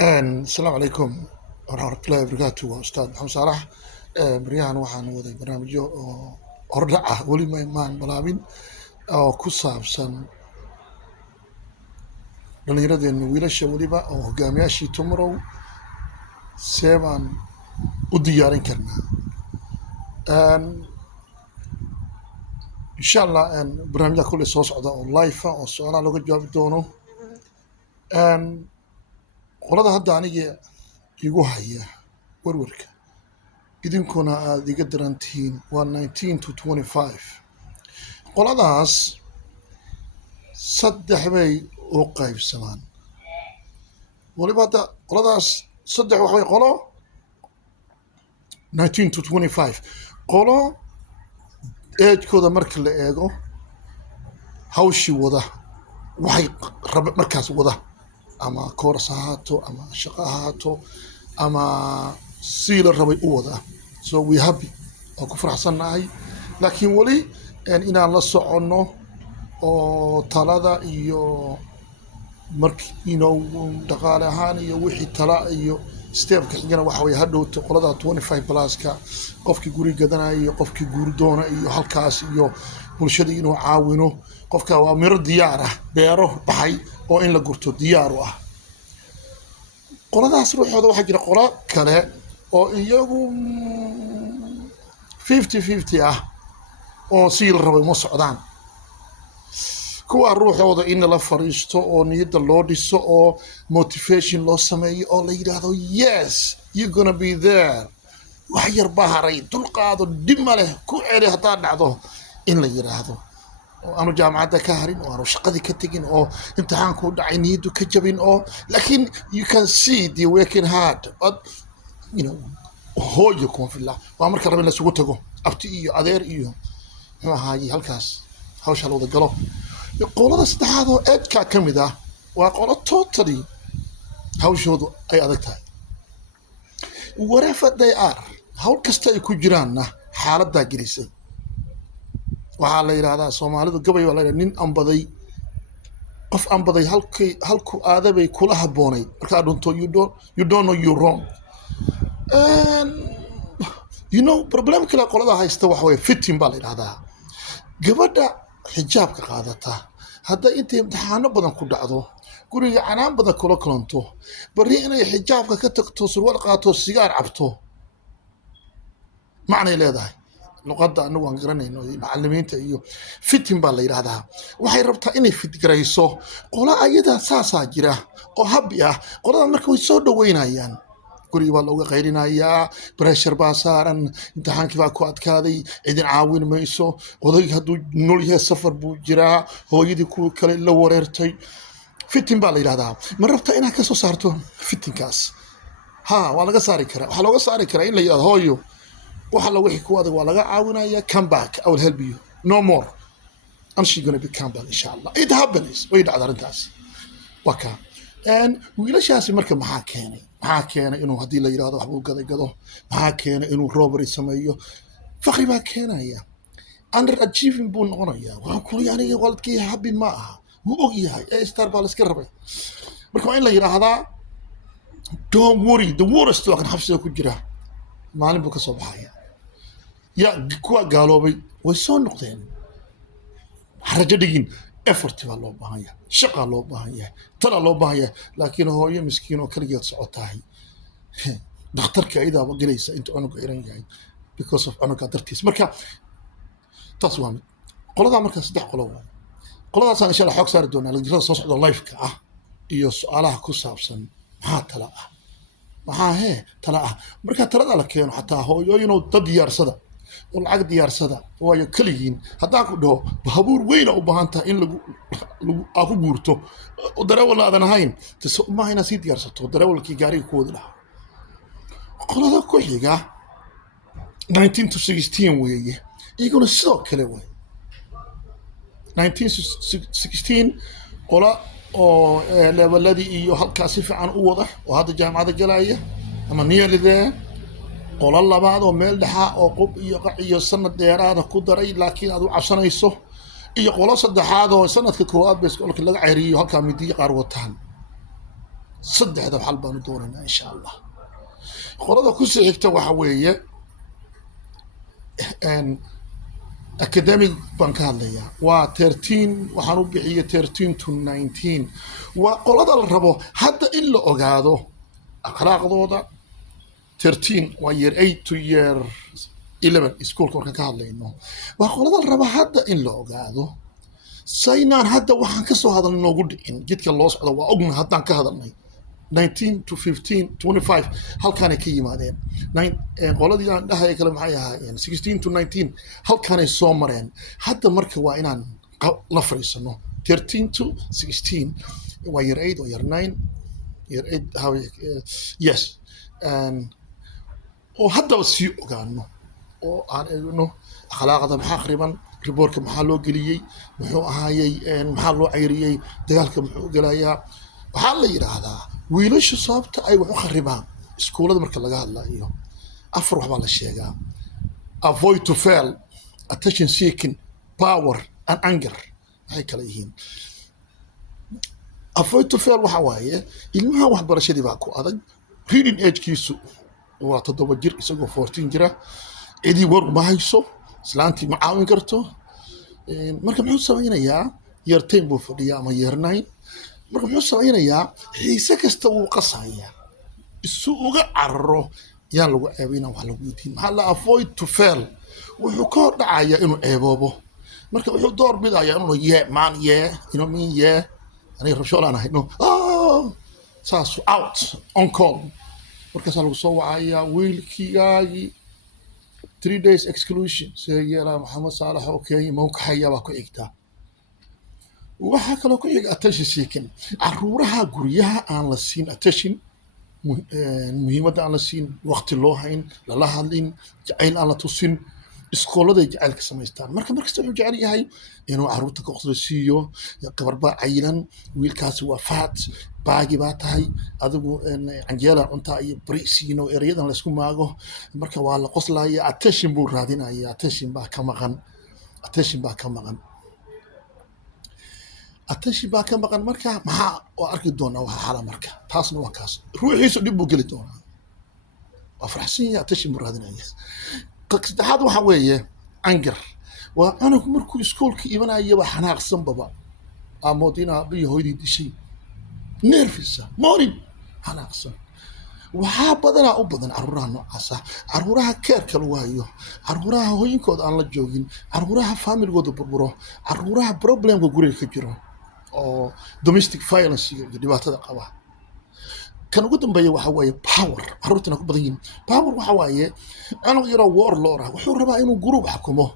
السلام عليكم ورحمة الله وبركاته أستاذ محمد صلاح. بريان waxaan waday barnaamijyo oo hordhac ah weli maan bilaabin oo ku saabsan dhallinyaradeenna wiilasha weliba oo hogaamiyaashii tomorrow see baan u diyaarin karnaa. insha allah barnaamijyada kule soo socda oo live ah oo su-aalaha looga jawaabi doono. qolada hadda aniga igu haya warwarka idinkuna aad iga daran tihiin waa 19 to 25. qoladaas saddex bay u qaybsamaan weliba hadda qoladaas saddex waxay qolo 19 to 25 qolo eejkooda marka la eego hawshii wada waxay rabe markaas wada ama kooras ha ahaato ama shaqo ha ahaato ama sii la rabay u wada. So we happy oo ku faraxsannahay laakiin weli inaan la soconno oo talada iyo markii dhaqaale ahaan iyo wixii tala iyo steepka xigana waxa way hadhowto qolada 25 pluska qofkii guri gadanaya iyo qofkii guur doona iyo halkaas iyo bulshada inuu caawino qofka waa miro diyaar ah beero baxay oo in la gurto diyaar u ah. qoladaas ruuxooda waxaa jira qolo kale oo iyagu 50-50 ah oo sii la rabay ma socdaan. kuwa ruuxooda in la fariisto oo niyadda loo dhiso oo motivation loo sameeyo oo la yidhaahdo yes you're gonna be there, wax yar baa haray dulqaado dhib ma leh ku celi haddaa dhacdo in la yidhaahdo oo aanu jaamacadda ka harin oo aanu shaqadii ka tegin oo imtixaanku dhacay niyaddu ka jabin oo laakiin you can see the working hard but hooyo kuma fillah waa marka rabin lasugu tago abti iyo adeer iyo muxuu ahaaye halkaas hawsha la wada galo. qolada saddexaad oo eedkaa ka mid ah waa qolo totally hawshoodu ay adag tahay whatever they are hawl kasta ay ku jiraanna xaaladdaa gelisay. waxaa la yidhaahdaa soomaalidu gabay baa la yidhahdaa nin ambaday qof ambaday halku aadabay kula habboonayd markaa dhunto you don't know you wrong. problem kale qolada haysta waxa weye fitting baa la yidhahdaa. gabadha xijaabka qaadata hadday intay imtixaano badan ku dhacdo guriga canaan badan kula kulanto bari inay xijaabka ka tagto surwal qaato sigaar cabto macnay leedahay. luqadda anagu aan garanayno macallimiinta iyo fitin baa la yidhaahdaa. waxay rabtaa inay fitgarayso qola ayada saasaa jira oo habi ah. qolada marka way soo dhaweynayaan guriga baa looga qayrinayaa breshar baa saaran imtixaankii baa ku adkaaday cidin caawin mayso odayg hadduu nool yahay safar buu jiraa hooyadii kuwa kale la wareertay. fitin baa la yidhahdaa. ma rabtaa inaad ka soo saarto fitinkaas? waa laga saari karaa. waxaa looga saari karaa in la yidhahdo hooyo waxa la wixii ku adag waa laga caawinaya come back I will help you no more and she gonna be come back insha Allah. it happens way dhacda arrintaas waa ka wiilashaasi marka maxaa keenay inuu haddii la yidhahdo waxbuu gado maxaa keenay inuu robbery sameeyo? fakri baa keenaya under achieving buu noqonayaa. waxaan kuli aniga waalidkii habi ma aha wuu og yahay star baa la iska rabay marka waa in la yidhaahdaa don't worry the worst waa kan xabsiga ku jira maalin buu ka soo baxaya. kuwa gaaloobay way soo noqdeen harajo dhigin effort baa loo baahan yahay shaqaa loo baahan yahay talaa loo baahan yahay laakiin hooyo miskiin oo kaligeed socotahay dhakhtarka ayadaaba gelaysa inta cunuga iran yahay because of cunuga dartiis. marka taas waa mid qoladaa markaa saddex qolo waay. qoladaasaan insha allah xoog saari doonaa lajirada soo socda lifeka ah iyo su-aalaha ku saabsan maxaa tala ah maxaa tala ah. markaa talada la keeno xataa hooyooyinoo dad diyaarsada oo lacag diyaarsada waayo keligiin haddaan ku dhaho bahabuur weyna u baahan tahay in aa ku guurto dareewalna aadan ahayn maaha inaad sii diyaarsato dareewalkii gaariga ku wadi lahaa. qolada ku xiga 19 to 16 weeye iyaguna sidoo kale way 1916 qola oo leebaladii iyo halkaas si fiican u wada oo hadda jaamacada galaya ama niyalidee. qola labaad oo meel dhexa oo qob iyo qac iyo sanad dheeraada ku daray laakiin aad u cabsanayso iyo qolo saddexaad oo sanadka koowaad baa iskoolka laga ceyriyo halkaa midiyo qaar wataan saddexda xal baanu doonaynaa insha allah. qolada ku sii xigta waxa weeye academic baan ka hadlayaa, waa 13, waxaan u bixiyey 13 to 19. waa qolada la rabo hadda in la ogaado akhlaaqdooda. 13 waa year 8 to year 11 iskuolka markaan ka hadlayno, waa qolada la rabo hadda in la ogaado saynaan hadda waxaan ka soo hadalnay noogu dhicin. jidka loo socdo waa ogna haddaan ka hadalnay 19 to 15 25 halkaanay ka yimaadeen. qoladii aan dhahaya kale maxay ahaayeen 16 to 19 halkaanay soo mareen. hadda marka waa inaan la fariisano 13 to 16 waa year 8 oo year 9 year 8 how yes oo haddaba sii ogaano oo aan eegno akhlaaqda maxaa khriban, riboorka maxaa loo geliyey, muxuu ahaayey maxaa loo cayriyey, dagaalka muxuu gelayaa. waxaa la yidhaahdaa wiilasha sababta ay wax u kharibaan iskuullada marka laga hadlayo 4 wax baa la sheegaa: avoid to fail, attention seeking, power and anger. waxay kala yihiin avoid to fail waxa waaye ilmaha waxbarashadii baa ku adag, reading age-kiisu waa 7 jir isagoo 14 jira, cidii war uma hayso, islaantii ma caawin karto. marka muxuu samaynayaa year 10 buu fadhiyaa ama year 9. marka muxuu samaynayaa xiise kasta wuu qasayaa isu uga cararo yaan lagu ceebina wax lagu weydiin. maxaa la avoid to fail? wuxuu ka hor dhacayaa inuu ceeboobo. marka wuxuu door bidayaa inuu man mean aniga rabshoolaan ahay no saas out on call. markaasaa lagu soo wacayaa wiilkigaagii 3 days exclusion see yeelaa maxamed saalax oo kenya mawkaxayaa baa ku xigtaa. waxaa kaloo ku xiga attention seeking, caruuraha guryaha aan la siin attention, muhiimadda aan la siin, waqti loo hayn, lala hadlin, jacayl aan la tusin. iskooladay jacaylka samaystaan. marka markasta wuxuu jecel yahay inuu caruurta ka waqti siiyo. gabar baa cayilan, wiilkaasi waa faat, baagi baa tahay, adigu canjeela cuntaa iyo brisiino erayadan la isku maago. marka waa la qoslaya, attention buu raadinaya, attention baa ka maqan. marka maxaa waa arki doonaa waxa xala. marka taasna waa kaas, ruuxiisu dhib buu geli doonaa. waa faraxsan yahay, attention buu raadinaya. saddexaad waxa weeye anger, waa cunug markuu iskoolka imanayaba xanaaqsanbaba, amoodina aabbihi hooyadii dishay, nervisa morning xanaaqsan. waxaa badanaa u badan caruuraha noocaasa, caruuraha keerka lagu hayo, caruuraha hooyinkooda aan la joogin, caruuraha familigooda burburo, caruuraha problemka guriga ka jiro oo domestic violence iyo dhibaatada qaba. kan ugu dambeeya waxa waaye power, caruurtana ku badan yihiin. power waxa waaye cunug yaroo warlord ah wuxuu rabaa inuu group xakumo,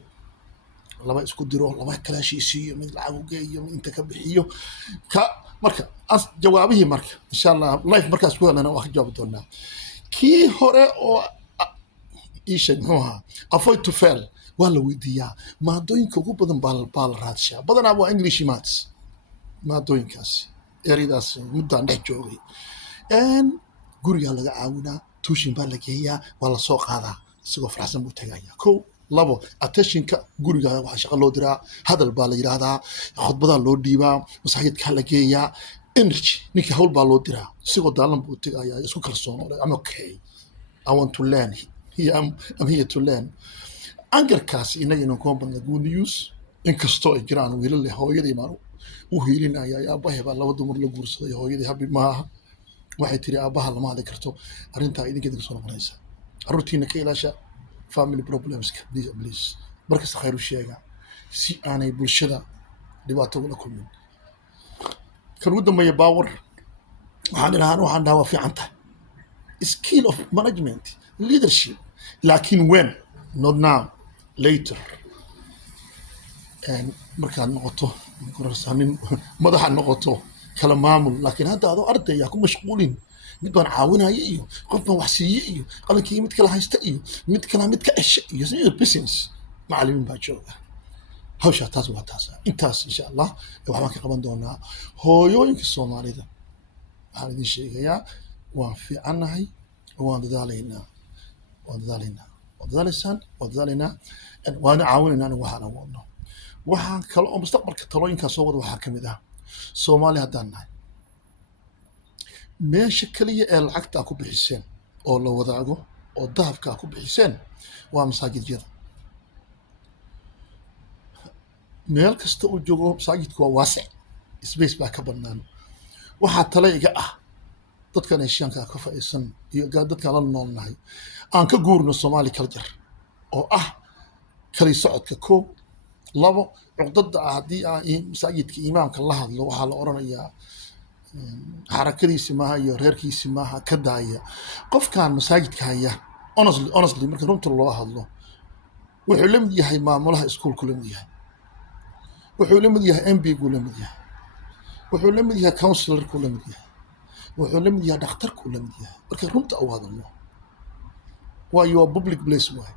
laba isku diro, laba kala heshiisiyo, mid lacag u geeyo, mid inta ka bixiyo. marka jawaabihii marka insha allah life markaas ku helana waa ka jawaabi doonaa. kii hore oo isha muxuu ahaa avoid to fail waa la weydiiyaa. maadooyinka ugu badan baa la raadshaa, badanaa waa english maths. maadooyinkaasi ereydaas muddaan dhex joogay. gurigaa laga caawinaa, tuushin baa la geeyaa, waa la soo qaadaa, isagoo faraxsan buu tagayaa. 2 attentionka guriga waxaa shaqo loo diraa, hadal baa la yidhaahdaa, khudbadaa loo dhiibaa, masaajidkaa la geeyaa. energy, ninka hawl baa loo diraa, isagoo daalan buu tagayaa, isku kalsoon. I'm okay, I want to learn, I'm here to learn. angarkaasi inaga inaan kuma badna good news, inkastoo ay jiraan wiilal leh hooyadii baan u hiilinaya, aabbahay baa 2 dumar la guursaday, hooyadii habi maaha, waxay tiri aabbaha lama hadli karto, arrintaa idinka soo noqonaysa. caruurtiina ka ilaasha family problemska, please. markasta khayr u sheega si aanay bulshada dhibaato ula kulmin. kan ugu dambeeya power, waxaan dhahaa waa fiican tahay, skill of management, leadership, laakiin when, not now, later. markaad noqoto nin madaxa noqoto kala maamul, laakiin hadda adoo ardaya ku mashquulin, mid baan caawinaya iyo qof baan wax siiye iyo qalankii mid kala haysta iyo mid ka esha iyo business. macallimiin baa jooga. hawshaa taas waa taas. intaas insha allah waxbaan ka qaban doonaa. hooyooyinka soomaalida waxaan idin sheegayaa waan fiicannahay, waan dadaalaynaa, waana caawinaynaa anigu waxaan awoodno. waxaan kale oo mustaqbalka talooyinkaa soo wada waxaa ka mid ah, soomaali haddaan nahay meesha kaliya ee lacagta ku bixiseen oo la wadaago oo dahabka ku bixiseen waa masaajidyada. meel kasta uu joogo masaajidku waa waasic, space baa ka bannaan. waxaa tale iga ah dadkan heshiyaanka ka faa'iidsan iyo dadkan la noolnahay aan ka guurno Somali culture oo ah kali socodka koob labo cuqdada haddii aan masaajidka imaamka la hadlo waxaa la oranayaa xarakadiisi maaha iyo reerkiisi maaha ka daaya. qofkan masaajidka haya honestly marka runta loo hadlo wuxuu la mid yahay maamulaha iskuulku la mid yahay, wuxuu la mid yahay MB-gu la mid yahay, wuxuu la mid yahay counselorku la mid yahay, wuxuu la mid yahay dhakhtarku la mid yahay. marka runta u hadalno waayo waa public place waaye,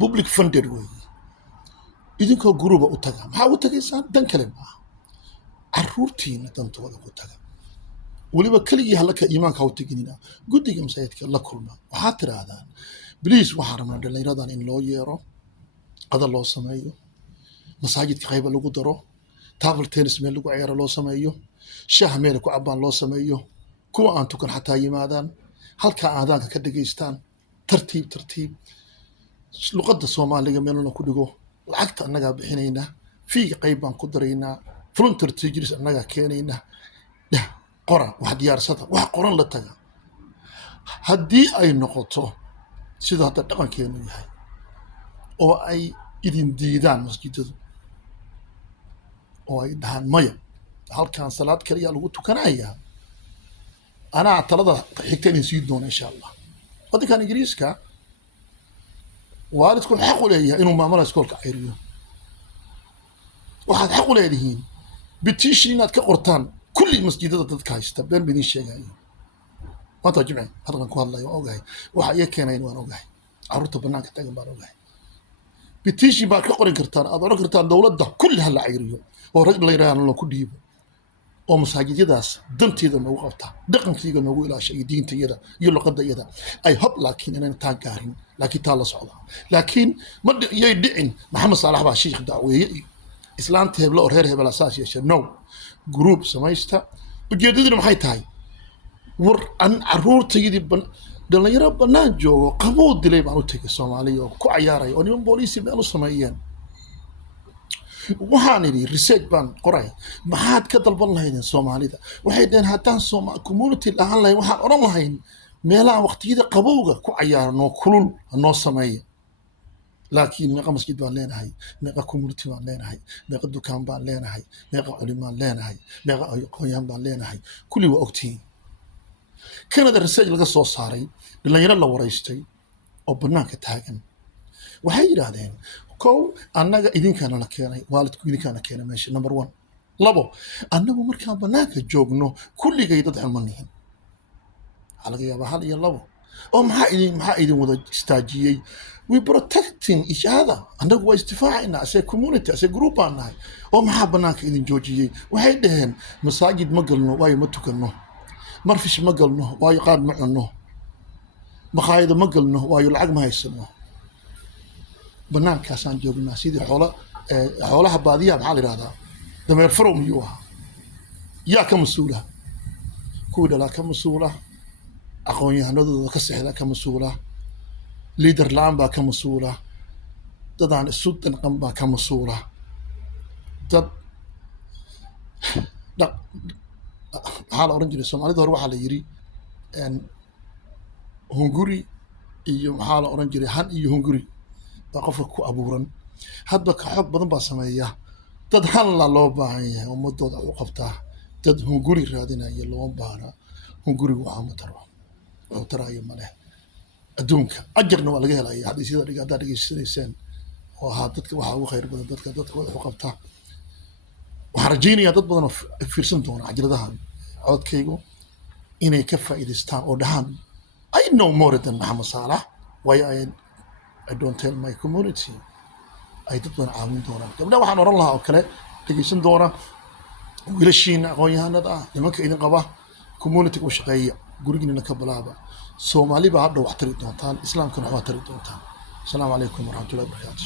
public funded waaye. idinkoo guruba u taga maxaa u tagaysaan dan kale maaha, caruurtiina dantooda ku taga. weliba keligii halka iimaanka u teginina guddiga masaajidka la kulma waxaad tirahdaan bliis waxaan rabnaa dhallinyaradan in loo yeero qada loo sameeyo, masaajidka qayba lagu daro, table tennis meel lagu ciyaaro loo sameeyo, shaah meel ku cabaan loo sameeyo, kuwa aan tukan xataa yimaadaan halka aadaanka ka dhageystaan tartiib tartiib. luqadda Soomaaliga meelna ku dhigo, lacagta annagaa bixinaynaa, fiiga qayb baan ku daraynaa, volunteer teachers annagaa keenaynaa. qora wax diyaarsada wax qoran la taga. haddii ay noqoto sida hadda dhaqankeenu yahay oo ay idin diidaan masjidadu oo ay dhahaan maya halkan salaad kaliya lagu tukanayaa, anaa talada xigta idin sii doona insha allah. waddankan ingiriiska waalidku xaq u leeyahay inuu maamulaha iskoolka cayriyo. waxaad xaq u leedihiin petition inaad ka qortaan kulli masjidada dadka haysta. been bidin sheegayo maanta jimce hadalkan ku hadlayo waan ogahay, waxa iga keenayn waan ogahay, carruurta bannaanka taagan baan ogahay. petition baad ka qorin kartaan, aad odhan kartaan dowladda kulli ha la cayriyo oo rag la yidhaahdo la ku dhiibo oo masaajidyadaas danteeda noogu qabta, dhaqankayga noogu ilaasha iyo diintayada iyo luqadayada. ay hob laakiin inaan taa gaarin, laakiin taa la socda. laakiin ma yay dhicin maxamed saalax baa shiikh dacweeye iyo islaanta hebla oo reer hebel asaas yeesha. no, group samaysta. ujeedaduna maxay tahay? war an carruurtaydii dhalinyaro bannaan joogo qabuu dilay baan u tegay Soomaaliya oo ku cayaaraya oo niman booliisi meel u sameeyeen. waxaan idhi research baan qoray, maxaad ka dalban lahaydeen Soomaalida? waxay dhaheen haddaan community lahaan lahayn waxaan odhan lahayn meelaha waqtiyada qabowga ku cayaarnoo kulul noo sameeya. laakiin meeqa masjid baan leenahay, meeqa community baan leenahay, meeqa dukaan baan leenahay, meeqa culimaan leenahay, meeqa aqoonyaan baan leenahay, kulli waa ogtihiin. Canada research laga soo saaray, dhalinyaro la waraystay oo bannaanka taagan waxay yidhaahdeen kow annaga idinkaana la keenay, waalidku idinkaana keenay meesha number one. labo annagu markaan bannaanka joogno kulligay dad xun ma nihin. waxaa laga yaabaa hal iyo labo oo maxaa idin wada istaajiyey? we protecting each other. annagu waa istifaacaynaa ase community ase group baan nahay. oo maxaa bannaanka idin joojiyey? waxay dhaheen masaajid ma galno waayo ma tukanno, marfish ma galno waayo qaad ma cunno, makhaayado ma galno waayo lacag ma haysano. bannaankaasaan joognaa sidii xoolaha baadiyaha maxaa la yidhahdaa dameer farow miyuu ahaa? yaa ka mas-uula? kuwii dhalaa ka mas-uula, aqoon-yahanadooda ka sexdaa ka mas-uula, liader la-aan baa ka mas-uula, dadaan isu danqan baa ka mas-uula, dad maxaa la oran jiray Soomaalida hore waxaa la yidhi hunguri iyo maxaa la oran jiray han iyo hunguri baa qofka ku abuuran. hadba ka xoog badan baa sameeya. dad hanla loo baahan yahay ummadooda u qabtaa, dad hunguri raadinaya looma baahna. hungurigu waxaa ma taro, wuxuu taraayo ma leh adduunka. ajarna waa laga helaya xadiisyada dhiga haddaad dhegeysanayseen oo ahaa dadka waxaa ugu khayr badan dadka wax u qabtaa. waxaan rajaynayaa dad badan oo fiirsan doona cajaladahan codkaygu inay ka faa'iidaystaan oo dhahaan I know more than Maxamed Saalax, why I don't tell my community. ay dad badan caawin doonaan. gabdhaha waxaan oran lahaa oo kale dhegeysan doona wiilashiina aqoon-yahanada ah, nimanka idin qaba community-ga u shaqeeya, gurigiina ka bilaaba. Soomaali baa hadhow wax tari doontaan, islaamkana wax tari doontaan. asalaamu calaykum waraxmatullahi wabarakaatu.